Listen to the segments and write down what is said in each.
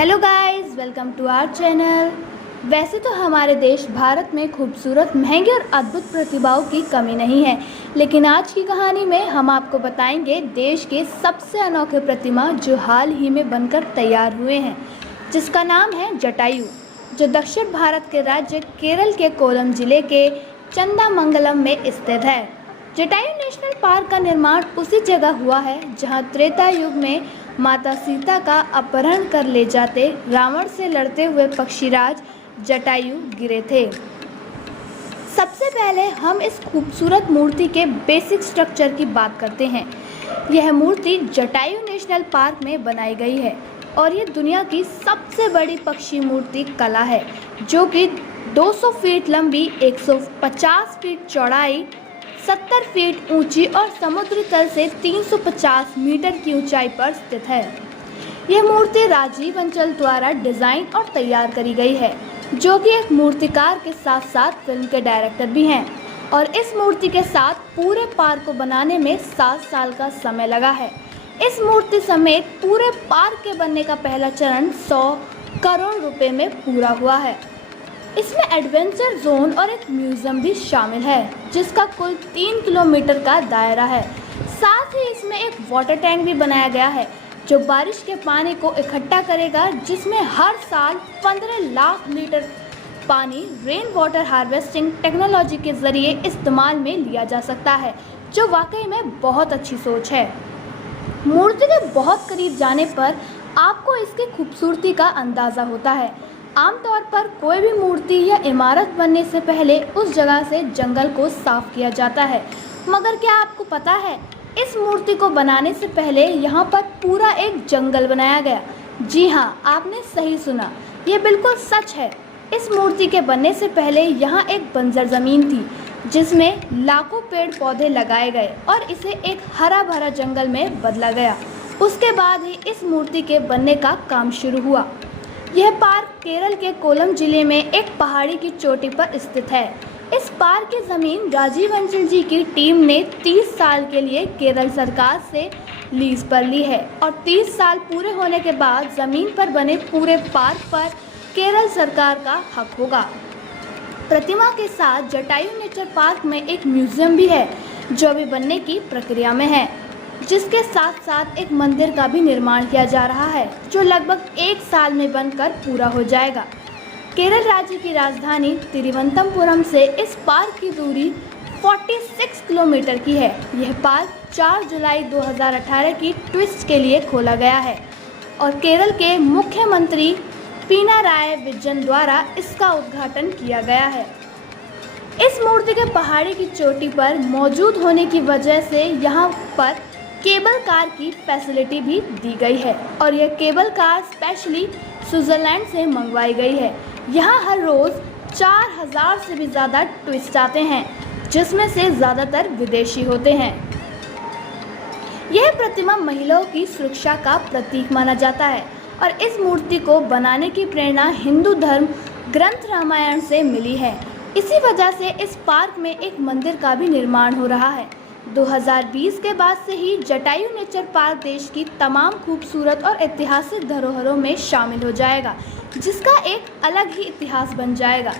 Hello guys, welcome to our channel. वैसे तो हमारे देश भारत में खूबसूरत, महंगे और अद्भुत प्रतिभाओं की कमी नहीं है, लेकिन आज की कहानी में हम आपको बताएंगे देश के सबसे अनोखे प्रतिमा जो हाल ही में बनकर तैयार हुए हैं, जिसका नाम है जटायु, जो दक्षिण भारत के राज्य केरल के कोल्लम जिले के चंदामंगलम में स्थित है। जटायु नेशनल पार्क का निर्माण उसी जगह हुआ है जहां त्रेता युग में माता सीता का अपहरण कर ले जाते रावण से लड़ते हुए पक्षीराज जटायु गिरे थे। सबसे पहले हम इस खूबसूरत मूर्ति के बेसिक स्ट्रक्चर की बात करते हैं। यह मूर्ति जटायु नेशनल पार्क में बनाई गई है और ये दुनिया की सबसे बड़ी पक्षी मूर्ति कला है, जो कि 200 फीट लंबी, 150 फीट चौड़ाई, 70 फीट ऊंची और समुद्री तल से 350 मीटर की ऊंचाई पर स्थित है। यह मूर्ति राजीव अंचल द्वारा डिजाइन और तैयार करी गई है, जो कि एक मूर्तिकार के साथ साथ फिल्म के डायरेक्टर भी हैं, और इस मूर्ति के साथ पूरे पार्क को बनाने में 7 साल का समय लगा है। इस मूर्ति समेत पूरे पार्क के बनने का पहला चरण 100 करोड़ रुपए में पूरा हुआ है। इसमें एडवेंचर जोन और एक म्यूजियम भी शामिल है, जिसका कुल 3 किलोमीटर का दायरा है। साथ ही इसमें एक वाटर टैंक भी बनाया गया है, जो बारिश के पानी को इकट्ठा करेगा, जिसमें हर साल 15 लाख लीटर पानी रेन वाटर हार्वेस्टिंग टेक्नोलॉजी के जरिए इस्तेमाल में लिया जा सकता है, जो वाकई में बहुत अच्छी सोच है। मूर्ति के बहुत करीब जाने पर आपको इसकी खूबसूरती का अंदाज़ा होता है। आमतौर पर कोई भी मूर्ति या इमारत बनने से पहले उस जगह से जंगल को साफ किया जाता है, मगर क्या आपको पता है, इस मूर्ति को बनाने से पहले यहाँ पर पूरा एक जंगल बनाया गया। जी हाँ, आपने सही सुना, ये बिल्कुल सच है। इस मूर्ति के बनने से पहले यहाँ एक बंजर ज़मीन थी, जिसमें लाखों पेड़ पौधे लगाए गए और इसे एक हरा भरा जंगल में बदला गया। उसके बाद ही इस मूर्ति के बनने का काम शुरू हुआ। यह पार्क केरल के कोल्लम जिले में एक पहाड़ी की चोटी पर स्थित है। इस पार्क की ज़मीन राजीव अंचल जी की टीम ने 30 साल के लिए केरल सरकार से लीज पर ली है, और 30 साल पूरे होने के बाद ज़मीन पर बने पूरे पार्क पर केरल सरकार का हक होगा। प्रतिमा के साथ जटायु नेचर पार्क में एक म्यूजियम भी है, जो अभी बनने की प्रक्रिया में है, जिसके साथ साथ एक मंदिर का भी निर्माण किया जा रहा है, जो लगभग 1 साल में बनकर पूरा हो जाएगा। केरल राज्य की राजधानी तिरुवनंतपुरम से इस पार्क की दूरी 46 किलोमीटर की है। यह पार्क 4 जुलाई 2018 की ट्विस्ट के लिए खोला गया है और केरल के मुख्यमंत्री पिनाराई विजयन द्वारा इसका उद्घाटन किया गया है। इस मूर्ति के पहाड़ी की चोटी पर मौजूद होने की वजह से यहाँ पर केबल कार की फैसिलिटी भी दी गई है, और यह केबल कार स्पेशली स्विट्जरलैंड से मंगवाई गई है। यहाँ हर रोज़ 4000 से भी ज़्यादा टूरिस्ट आते हैं, जिसमें से ज़्यादातर विदेशी होते हैं। यह प्रतिमा महिलाओं की सुरक्षा का प्रतीक माना जाता है, और इस मूर्ति को बनाने की प्रेरणा हिंदू धर्म ग्रंथ रामायण से मिली है। इसी वजह से इस पार्क में एक मंदिर का भी निर्माण हो रहा है। 2020 के बाद से ही जटायु नेचर पार्क देश की तमाम खूबसूरत और ऐतिहासिक धरोहरों में शामिल हो जाएगा, जिसका एक अलग ही इतिहास बन जाएगा।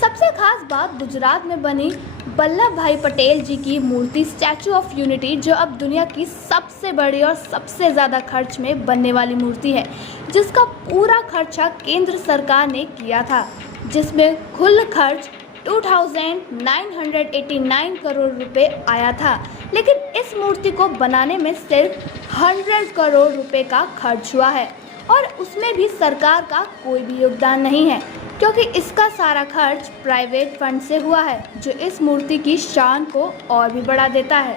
सबसे खास बात गुजरात में बनी वल्लभ भाई पटेल जी की मूर्ति स्टैचू ऑफ यूनिटी, जो अब दुनिया की सबसे बड़ी और सबसे ज़्यादा खर्च में बनने वाली मूर्ति है, जिसका पूरा खर्चा केंद्र सरकार ने किया था, जिसमें कुल खर्च 2989 करोड़ रुपए आया था। लेकिन इस मूर्ति को बनाने में सिर्फ 100 करोड़ रुपए का खर्च हुआ है, और उसमें भी सरकार का कोई भी योगदान नहीं है, क्योंकि इसका सारा खर्च प्राइवेट फंड से हुआ है, जो इस मूर्ति की शान को और भी बढ़ा देता है।